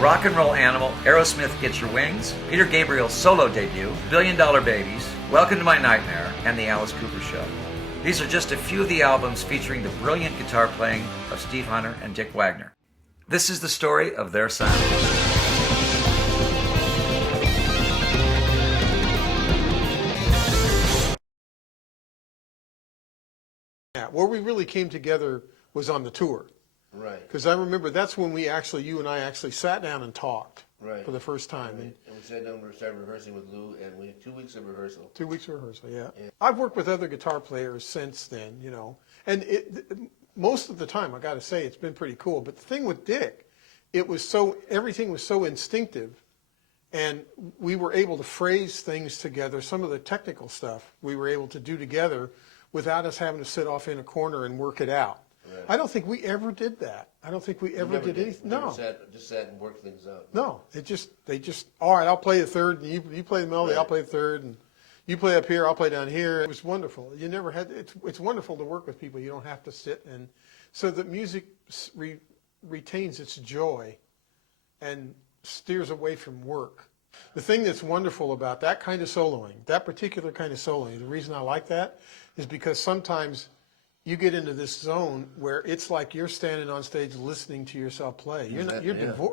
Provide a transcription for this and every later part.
Rock and Roll Animal, Aerosmith Get Your Wings, Peter Gabriel's solo debut, $1 Billion Babies, Welcome to My Nightmare, and The Alice Cooper Show. These are just a few of the albums featuring the brilliant guitar playing of Steve Hunter and Dick Wagner. This is the story of their sound. Yeah, where we really came together was on the tour. Right. Because I remember that's when you and I actually sat down and talked right. for the first time. Right. And we sat down and started rehearsing with Lou, and we had 2 weeks of rehearsal. 2 weeks of rehearsal, yeah. I've worked with other guitar players since then, you know, and most of the time, I got to say, it's been pretty cool. But the thing with Dick, everything was so instinctive, and we were able to phrase things together. Some of the technical stuff we were able to do together without us having to sit off in a corner and work it out. Right. I don't think we ever did that. I don't think we ever did anything. No. Just sat and worked things out. No, they just, all right, I'll play the third, and you play the melody, right. I'll play the third, and you play up here, I'll play down here. It was wonderful. You never had, it's wonderful to work with people. You don't have to sit and, so that music retains its joy and steers away from work. The thing that's wonderful about that kind of soloing, that particular kind of soloing, the reason I like that is because sometimes you get into this zone where it's like you're standing on stage listening to yourself play.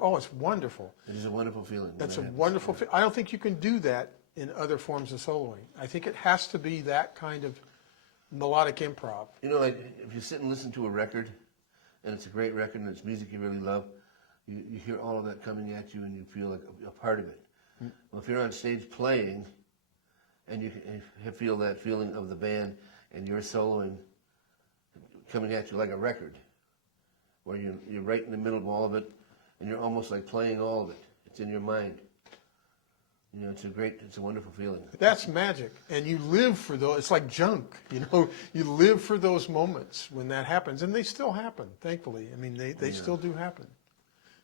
Oh, it's wonderful. It is a wonderful feeling. That's a wonderful feeling. I don't think you can do that in other forms of soloing. I think it has to be that kind of melodic improv. You know, like if you sit and listen to a record, and it's a great record and it's music you really love, you hear all of that coming at you and you feel like a part of it. Mm. Well, if you're on stage playing and you feel that feeling of the band and you're soloing coming at you like a record, where you're right in the middle of all of it, and you're almost like playing all of it. It's in your mind. You know, it's a wonderful feeling. That's magic, and you live for those. It's like junk, you know. You live for those moments when that happens, and they still happen. Thankfully, I mean, they still do happen.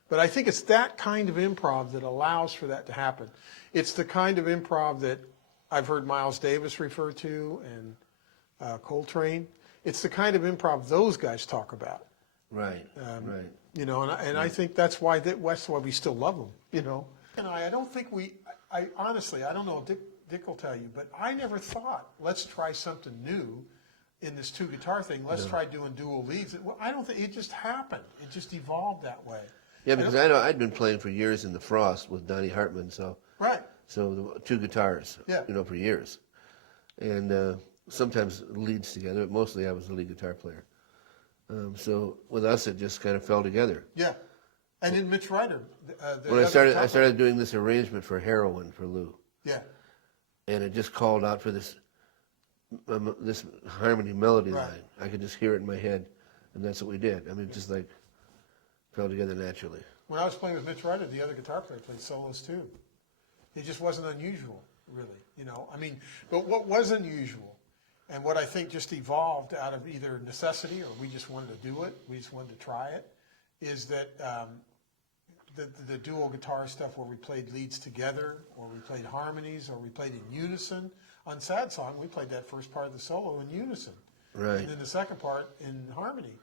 But I think it's that kind of improv that allows for that to happen. It's the kind of improv that I've heard Miles Davis refer to and Coltrane. It's the kind of improv those guys talk about. Right, right. You know, and I think that's why we still love them, you know. And I don't think I honestly, I don't know if Dick will tell you, but I never thought, let's try something new in this two guitar thing. Let's try doing dual leads. Well, I don't think, it just happened. It just evolved that way. Yeah, because I know I'd been playing for years in the Frost with Donnie Hartman, so. Right. So the two guitars, you know, for years. And sometimes leads together, but mostly I was the lead guitar player. So with us, it just kind of fell together. Yeah, and then Mitch Ryder. When I started doing this arrangement for Heroin for Lou. Yeah. And it just called out for this harmony melody right. line. I could just hear it in my head, and that's what we did. I mean, it just like fell together naturally. When I was playing with Mitch Ryder, the other guitar player played solos too. It just wasn't unusual, really. You know, I mean, but what was unusual, and what I think just evolved out of either necessity or we just wanted to do it, we just wanted to try it, is that the dual guitar stuff where we played leads together, or we played harmonies, or we played in unison. On Sad Song, we played that first part of the solo in unison. Right. And then the second part in harmony.